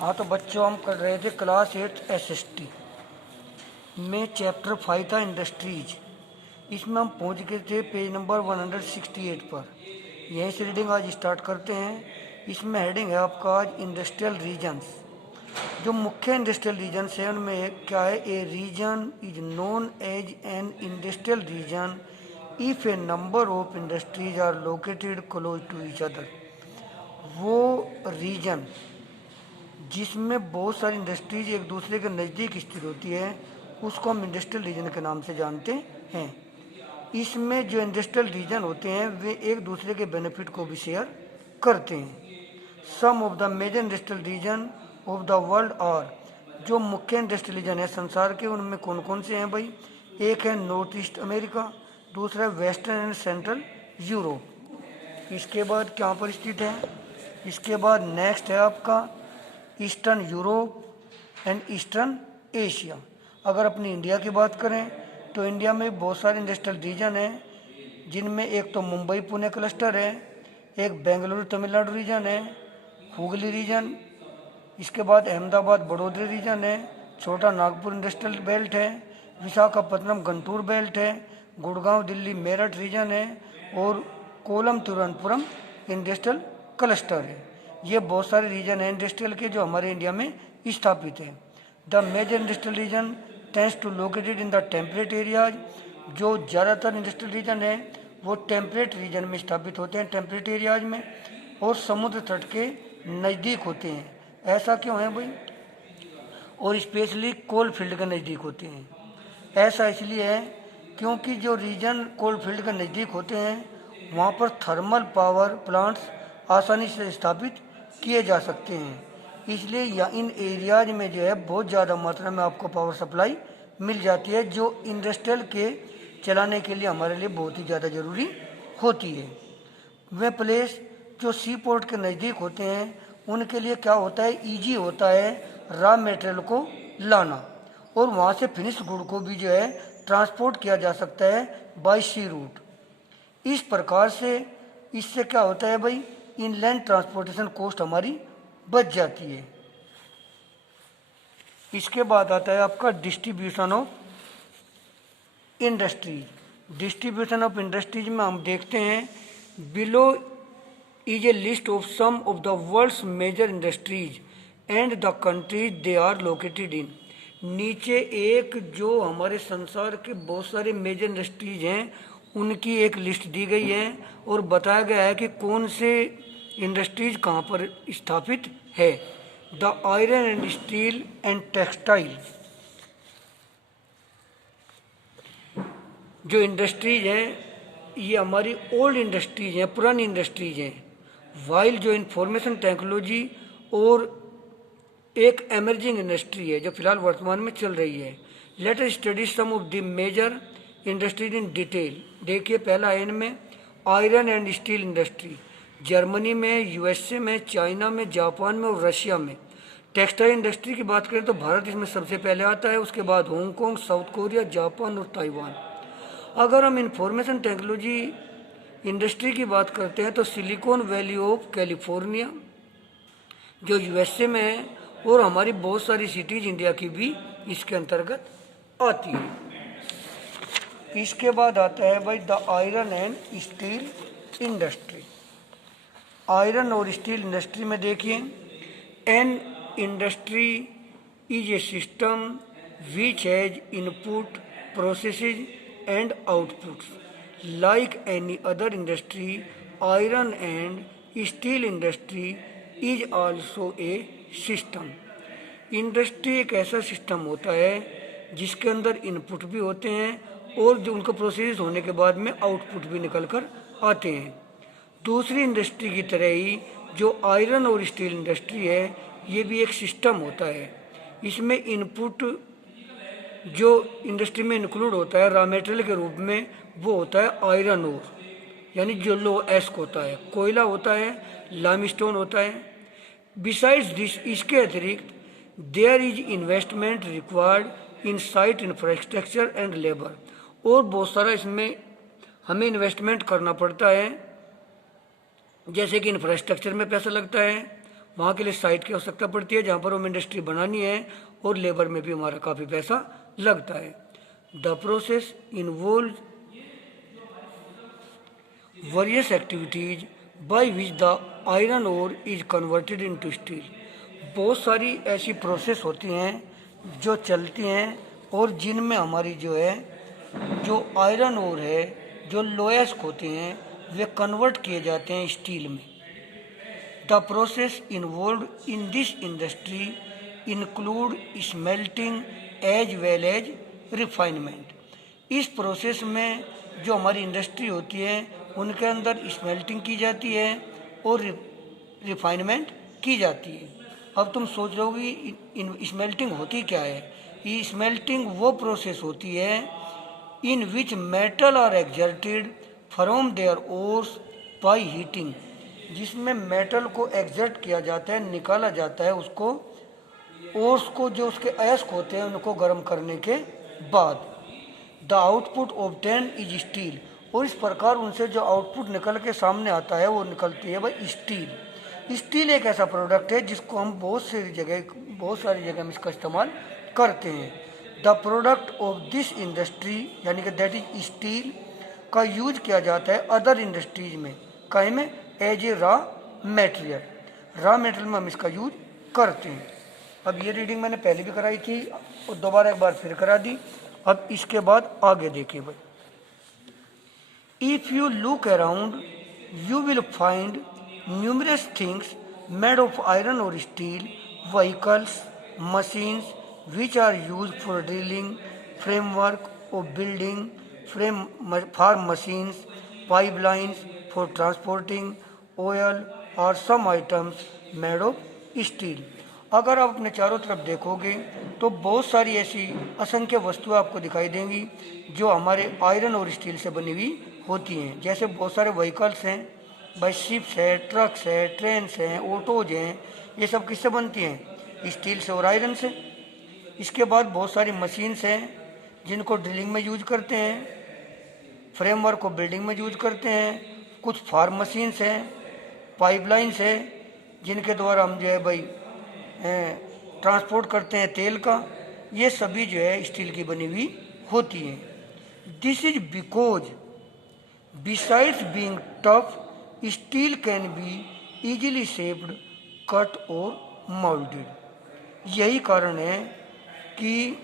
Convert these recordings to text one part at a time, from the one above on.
हाँ तो बच्चों हम कर रहे थे क्लास 8 एसएसटी में चैप्टर 5 था इंडस्ट्रीज। इसमें हम पहुंच गए थे पेज नंबर 168 पर। यहीं से रीडिंग आज स्टार्ट करते हैं। इसमें हेडिंग है आपका आज इंडस्ट्रियल रीजन्स। जो मुख्य इंडस्ट्रियल रीजन्स है उनमें क्या है, a region is known as an industrial region if a number of industries are located close to each other. वो रीजन जिसमें बहुत सारी इंडस्ट्रीज एक दूसरे के नज़दीक स्थित होती है उसको हम इंडस्ट्रियल रीजन के नाम से जानते हैं। इसमें जो इंडस्ट्रियल रीजन होते हैं वे एक दूसरे के बेनिफिट को भी शेयर करते हैं। Some of the major industrial region of the world are, जो मुख्य इंडस्ट्रियल रीजन है संसार के उनमें कौन कौन से हैं भाई। एक है नॉर्थ ईस्ट अमेरिका, दूसरा है वेस्टर्न एंड सेंट्रल यूरोप। इसके बाद क्या पर स्थित है, इसके बाद नेक्स्ट है आपका eastern Europe and eastern Asia. अगर अपनी इंडिया की बात करें तो इंडिया में बहुत सारे इंडस्ट्रियल रीजन हैं, जिनमें एक तो मुंबई पुणे क्लस्टर है, एक बेंगलुरु तमिलनाडु रीजन है, हुगली रीजन, इसके बाद अहमदाबाद बड़ोदरी रीजन है, छोटा नागपुर इंडस्ट्रियल बेल्ट है, विशाखापट्टनम गंटूर बेल्ट है, गुड़गांव दिल्ली मेरठ रीजन है और कोलम तिरुवनंतपुरम इंडस्ट्रियल क्लस्टर है। ये बहुत सारे रीजन हैं इंडस्ट्रियल के जो हमारे इंडिया में स्थापित हैं। The major industrial region tends to located in the temperate areas. जो ज़्यादातर इंडस्ट्रियल रीजन है वो टेम्परेट रीजन में स्थापित होते हैं, टेम्परेट एरियाज में, और समुद्र तट के नज़दीक होते हैं। ऐसा क्यों है भाई, और स्पेशली कोल फील्ड के नज़दीक होते हैं। ऐसा इसलिए है क्योंकि जो रीजन कोल फील्ड के नज़दीक होते हैं वहाँ पर थर्मल पावर प्लांट्स आसानी से स्थापित किए जा सकते हैं, इसलिए या इन एरियाज में जो है बहुत ज़्यादा मात्रा में आपको पावर सप्लाई मिल जाती है, जो इंडस्ट्रियल के चलाने के लिए हमारे लिए बहुत ही ज़्यादा ज़रूरी होती है। वे प्लेस जो सी पोर्ट के नज़दीक होते हैं उनके लिए क्या होता है, ईजी होता है रॉ मटेरियल को लाना, और वहाँ से फिनिश गुड को भी जो है ट्रांसपोर्ट किया जा सकता है बाई सी रूट। इस प्रकार से इससे क्या होता है भाई, इनलैंड ट्रांसपोर्टेशन कॉस्ट हमारी बच जाती है। इसके बाद आता है आपका distribution of industries. Distribution of industries में हम देखते हैं below is a list of some of the world's major industries and the countries they are located in. नीचे एक जो हमारे संसार के बहुत सारे मेजर इंडस्ट्रीज हैं उनकी एक लिस्ट दी गई है और बताया गया है कि कौन से इंडस्ट्रीज कहाँ पर स्थापित है। The iron and steel and textile, जो इंडस्ट्रीज हैं ये हमारी ओल्ड इंडस्ट्रीज हैं, पुरानी इंडस्ट्रीज हैं। वाइल जो इंफॉर्मेशन टेक्नोलॉजी और एक एमर्जिंग इंडस्ट्री है जो फिलहाल वर्तमान में चल रही है। Let us study some of the major industries in detail. देखिए पहला है इनमें iron and steel industry, Germany में, यूएसए में, चाइना में, जापान में और रशिया में। टेक्सटाइल इंडस्ट्री की बात करें तो भारत इसमें सबसे पहले आता है, उसके बाद हांगकांग, साउथ कोरिया, जापान और ताइवान। अगर हम इंफॉर्मेशन टेक्नोलॉजी इंडस्ट्री की बात करते हैं तो सिलिकॉन वैली ऑफ कैलिफोर्निया जो यूएसए में है, और हमारी बहुत सारी सिटीज इंडिया की भी इसके अंतर्गत आती है। इसके बाद आता है भाई the iron and steel industry. Iron और स्टील इंडस्ट्री में देखिए, an industry is a system which has input processes and outputs like any other industry. Iron and steel industry is also a system. Industry एक ऐसा system होता है जिसके अंदर input भी होते हैं और जो उनका प्रोसेस होने के बाद में आउटपुट भी निकल कर आते हैं। दूसरी इंडस्ट्री की तरह ही जो आयरन और स्टील इंडस्ट्री है ये भी एक सिस्टम होता है। इसमें इनपुट जो इंडस्ट्री में इंक्लूड होता है रॉ मटेरियल के रूप में वो होता है आयरन ओर, यानी जो लो एस्क होता है, कोयला होता है, लाइमस्टोन होता है। बिसाइड्स दिस, इसके अतिरिक्त there is investment required in site infrastructure and labour, और बहुत सारा इसमें हमें इन्वेस्टमेंट करना पड़ता है, जैसे कि इंफ्रास्ट्रक्चर में पैसा लगता है, वहाँ के लिए साइट की आवश्यकता पड़ती है जहाँ पर हम इंडस्ट्री बनानी है, और लेबर में भी हमारा काफ़ी पैसा लगता है। The process involve various activities by which the iron ore is converted into steel. बहुत सारी ऐसी प्रोसेस होती हैं जो चलती हैं और जिनमें हमारी जो आयरन ओर है, जो लोएस्ट होते हैं, वे कन्वर्ट किए जाते हैं स्टील में। The process involve in this industry include smelting as well as refinement. इस प्रोसेस में जो हमारी इंडस्ट्री होती है उनके अंदर स्मेल्टिंग की जाती है और रिफाइनमेंट की जाती है। अब तुम सोच रहे हो कि स्मेल्टिंग होती क्या है। ये स्मेल्टिंग वो प्रोसेस होती है in which metal are extracted from their ores by heating, जिसमें मेटल को एक्सर्ट किया जाता है, निकाला जाता है उसको, ओर्स को, जो उसके अयस्क होते हैं उनको गर्म करने के बाद। The output obtain is steel, और इस प्रकार उनसे जो आउटपुट निकल के सामने आता है वो निकलती है भाई स्टील। स्टील एक ऐसा प्रोडक्ट है जिसको हम बहुत सारी जगह में इसका इस्तेमाल करते हैं। The product of this industry यानी कि दैट इज स्टील का यूज किया जाता है अदर इंडस्ट्रीज में, कहीं में एज ए रॉ मटेरियल में हम इसका यूज करते हैं। अब ये रीडिंग मैंने पहले भी कराई थी और दोबारा एक बार फिर करा दी। अब इसके बाद आगे देखिए भाई, if you look around you will find numerous things made of iron और steel, vehicles, machines which are used for drilling, framework of building, for machines, pipelines for transporting oil or some items made of steel। अगर आप अपने चारों तरफ देखोगे तो बहुत सारी ऐसी असंख्य वस्तुएं आपको दिखाई देंगी जो हमारे आयरन और स्टील से बनी हुई होती हैं। जैसे बहुत सारे व्हीकल्स हैं भाई, शिप्स है, ट्रक्स है, ट्रेन्स हैं, ऑटोज हैं, ये सब किससे बनती हैं? स्टील से और आयरन से। इसके बाद बहुत सारी मशीन्स हैं जिनको ड्रिलिंग में यूज करते हैं, फ्रेमवर्क को बिल्डिंग में यूज करते हैं, कुछ फार्म मशीन्स हैं, पाइपलाइंस है जिनके द्वारा हम भाई ट्रांसपोर्ट करते हैं तेल का। ये सभी स्टील की बनी हुई होती हैं। This is because besides being tough, steel can be easily shaped, cut और मोल्डेड। यही कारण है कि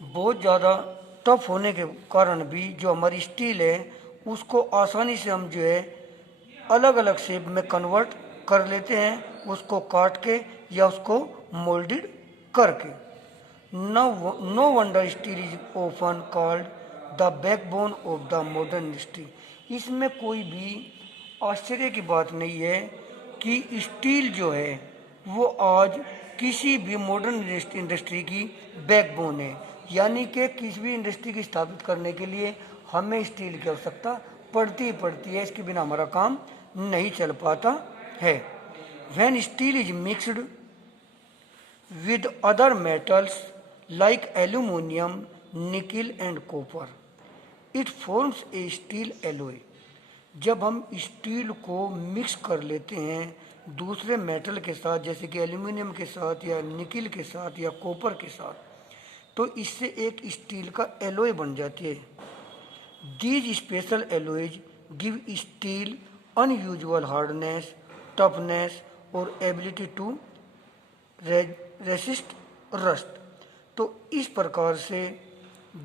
बहुत ज़्यादा टफ होने के कारण भी जो हमारी स्टील है उसको आसानी से हम अलग अलग शेप में कन्वर्ट कर लेते हैं, उसको काट के या उसको मोल्डेड करके। No wonder steel is often called the backbone of the modern industry. इसमें कोई भी आश्चर्य की बात नहीं है कि स्टील जो है वो आज किसी भी मॉडर्न इंडस्ट्री की बैकबोन है, यानी कि किसी भी इंडस्ट्री की स्थापित करने के लिए हमें स्टील की आवश्यकता पड़ती है। इसके बिना हमारा काम नहीं चल पाता है। When steel is mixed with other metals like aluminium, nickel and copper, it forms a steel alloy. जब हम स्टील को मिक्स कर लेते हैं दूसरे मेटल के साथ, जैसे कि एल्यूमिनियम के साथ या निकिल के साथ या कॉपर के साथ, तो इससे एक स्टील का एलॉय बन जाती है। These special alloys give steel unusual hardness, toughness और एबिलिटी टू रेसिस्ट रस्ट। तो इस प्रकार से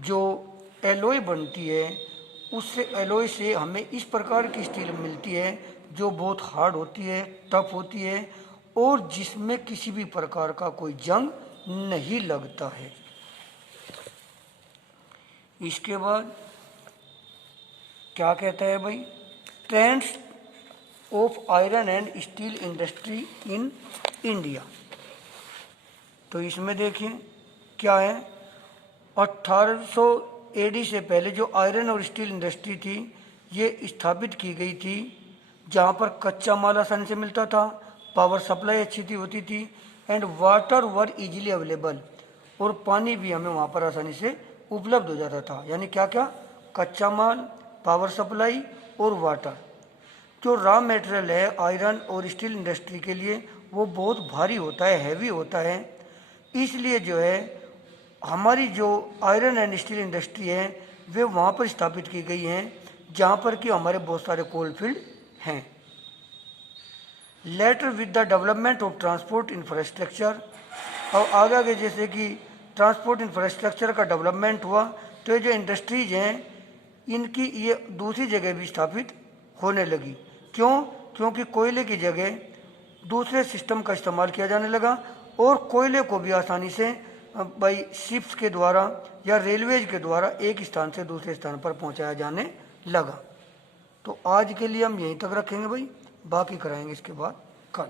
जो एलॉय बनती है उससे एलॉय से हमें इस प्रकार की स्टील मिलती है जो बहुत हार्ड होती है, टफ होती है और जिसमें किसी भी प्रकार का कोई जंग नहीं लगता है। इसके बाद क्या कहता है भाई, trends of iron and steel industry in India. तो इसमें देखिए क्या है, 1800 एडी से पहले जो आयरन और स्टील इंडस्ट्री थी ये स्थापित की गई थी, जहाँ पर कच्चा माल आसानी से मिलता था, पावर सप्लाई अच्छी होती थी and water were easily available, और पानी भी हमें वहाँ पर आसानी से उपलब्ध हो जाता था। यानी क्या क्या, कच्चा माल, पावर सप्लाई और वाटर। जो रॉ मटेरियल है आयरन और स्टील इंडस्ट्री के लिए वो बहुत भारी होता है, हैवी होता है। इसलिए जो है हमारी जो आयरन एंड स्टील इंडस्ट्री है वे वहाँ पर स्थापित की गई हैं जहाँ पर कि हमारे बहुत सारे कोल फील्ड हैं। Later with the development of transport infrastructure, और आगे जैसे कि ट्रांसपोर्ट इंफ्रास्ट्रक्चर का डेवलपमेंट हुआ तो ये जो इंडस्ट्रीज हैं इनकी ये दूसरी जगह भी स्थापित होने लगी। क्यों? क्योंकि कोयले की जगह दूसरे सिस्टम का इस्तेमाल किया जाने लगा और कोयले को भी आसानी से बाई शिप्स के द्वारा या रेलवेज के द्वारा एक स्थान से दूसरे स्थान पर पहुंचाया जाने लगा। तो आज के लिए हम यहीं तक रखेंगे भाई, बाकी कराएंगे इसके बाद कल।